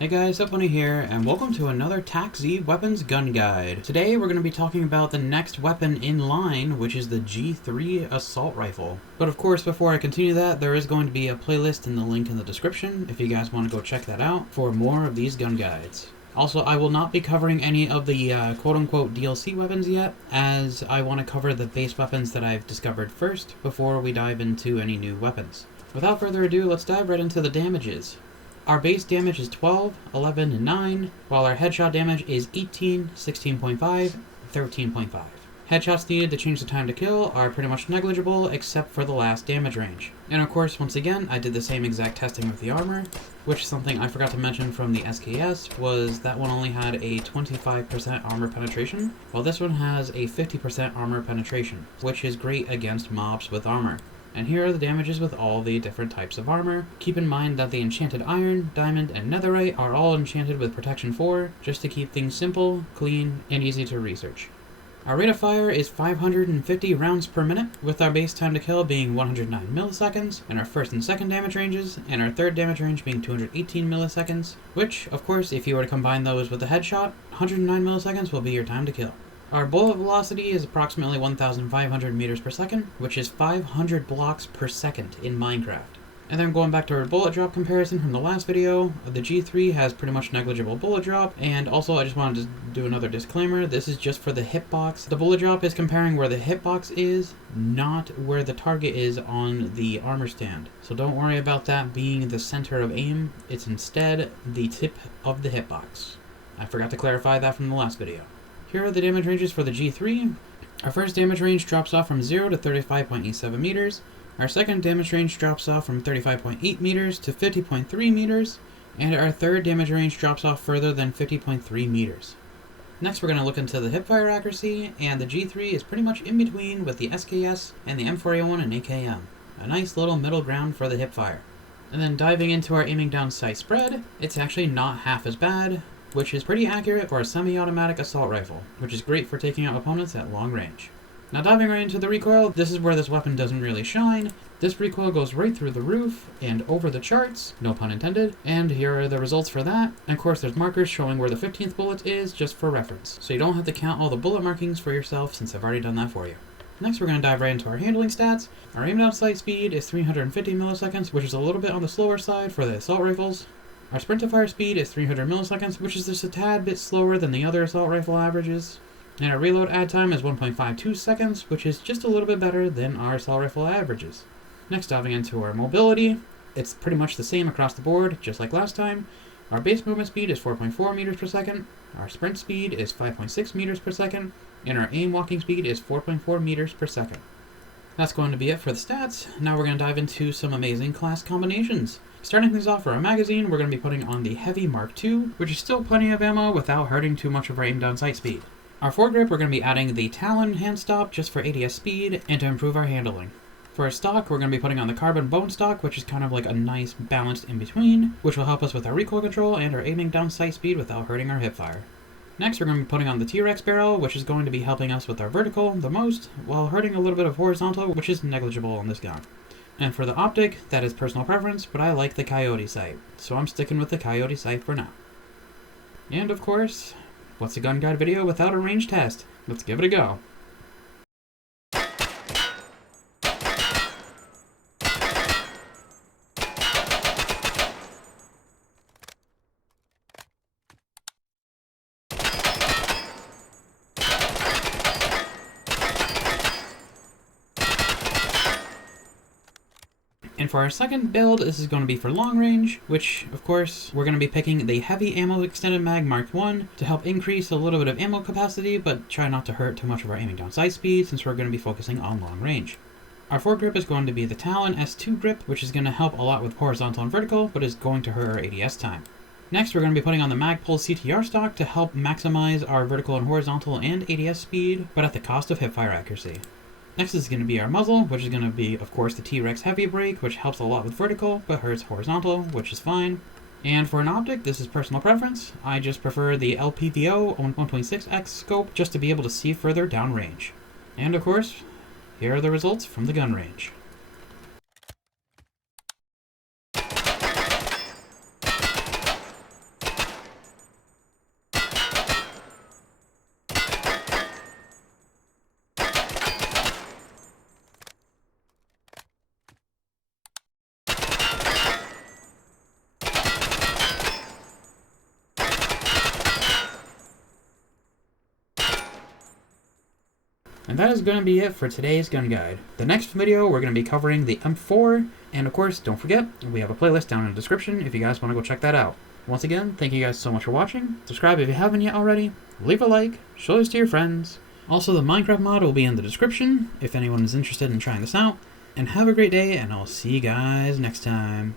Hey guys, Bunny here, and welcome to another TAC-Z Weapons Gun Guide. Today we're going to be talking about the next weapon in line, which is the G3 Assault Rifle. But of course, before I continue that, there is going to be a playlist in the link in the description if you guys want to go check that out for more of these gun guides. Also, I will not be covering any of the quote-unquote DLC weapons yet, as I want to cover the base weapons that I've discovered first before we dive into any new weapons. Without further ado, let's dive right into the damages. Our base damage is 12, 11, and 9, while our headshot damage is 18, 16.5, 13.5. Headshots needed to change the time to kill are pretty much negligible except for the last damage range. And of course, once again, I did the same exact testing with the armor, which is something I forgot to mention from the SKS, was that one only had a 25% armor penetration, while this one has a 50% armor penetration, which is great against mobs with armor. And here are the damages with all the different types of armor. Keep in mind that the enchanted iron, diamond, and netherite are all enchanted with protection 4, just to keep things simple, clean, and easy to research. Our rate of fire is 550 rounds per minute, with our base time to kill being 109 milliseconds, and our first and second damage ranges, and our third damage range being 218 milliseconds, which, of course, if you were to combine those with a headshot, 109 milliseconds will be your time to kill. Our bullet velocity is approximately 1,500 meters per second, which is 500 blocks per second in Minecraft. And then going back to our bullet drop comparison from the last video, the G3 has pretty much negligible bullet drop, and also I just wanted to do another disclaimer, this is just for the hitbox. The bullet drop is comparing where the hitbox is, not where the target is on the armor stand. So don't worry about that being the center of aim, it's instead the tip of the hitbox. I forgot to clarify that from the last video. Here are the damage ranges for the G3. Our first damage range drops off from 0 to 35.87 meters. Our second damage range drops off from 35.8 meters to 50.3 meters. And our third damage range drops off further than 50.3 meters. Next we're going to look into the Hipfire Accuracy, and the G3 is pretty much in between with the SKS and the M4A1 and AKM. A nice little middle ground for the Hipfire. And then diving into our aiming down sight spread, it's actually not half as bad, which is pretty accurate for a semi-automatic assault rifle, which is great for taking out opponents at long range. Now diving right into the recoil, this is where this weapon doesn't really shine. This recoil goes right through the roof and over the charts, no pun intended, and here are the results for that. And of course there's markers showing where the 15th bullet is, just for reference, so you don't have to count all the bullet markings for yourself since I've already done that for you. Next we're going to dive right into our handling stats. Our aim down sight speed is 350 milliseconds, which is a little bit on the slower side for the assault rifles. Our sprint to fire speed is 300 milliseconds, which is just a tad bit slower than the other assault rifle averages. And our reload add time is 1.52 seconds, which is just a little bit better than our assault rifle averages. Next, diving into our mobility, it's pretty much the same across the board, just like last time. Our base movement speed is 4.4 meters per second, our sprint speed is 5.6 meters per second, and our aim walking speed is 4.4 meters per second. That's going to be it for the stats. Now we're going to dive into some amazing class combinations. Starting things off for our magazine, we're going to be putting on the Heavy Mark II, which is still plenty of ammo without hurting too much of our aim down sight speed. Our foregrip, we're going to be adding the Talon hand stop just for ADS speed and to improve our handling. For our stock, we're going to be putting on the Carbon Bone stock, which is kind of like a nice balanced in between, which will help us with our recoil control and our aiming down sight speed without hurting our hipfire. Next, we're going to be putting on the T-Rex barrel, which is going to be helping us with our vertical the most, while hurting a little bit of horizontal, which is negligible on this gun. And for the optic, that is personal preference, but I like the Coyote sight, so I'm sticking with the Coyote sight for now. And of course, what's a gun guide video without a range test? Let's give it a go. And for our second build, this is going to be for long range, which, of course, we're going to be picking the Heavy Ammo Extended Mag Mark I to help increase a little bit of ammo capacity, but try not to hurt too much of our aiming down sight speed since we're going to be focusing on long range. Our foregrip is going to be the Talon S2 grip, which is going to help a lot with horizontal and vertical, but is going to hurt our ADS time. Next, we're going to be putting on the Magpul CTR stock to help maximize our vertical and horizontal and ADS speed, but at the cost of hipfire accuracy. Next is going to be our muzzle, which is going to be, of course, the T-Rex Heavy Brake, which helps a lot with vertical, but hurts horizontal, which is fine. And for an optic, this is personal preference. I just prefer the LPVO 1.6x scope just to be able to see further downrange. And of course, here are the results from the gun range. And that is going to be it for today's gun guide. The next video, we're going to be covering the M4, and of course, don't forget, we have a playlist down in the description if you guys want to go check that out. Once again, thank you guys so much for watching. Subscribe if you haven't yet already. Leave a like, show this to your friends. Also, the Minecraft mod will be in the description if anyone is interested in trying this out. And have a great day, and I'll see you guys next time.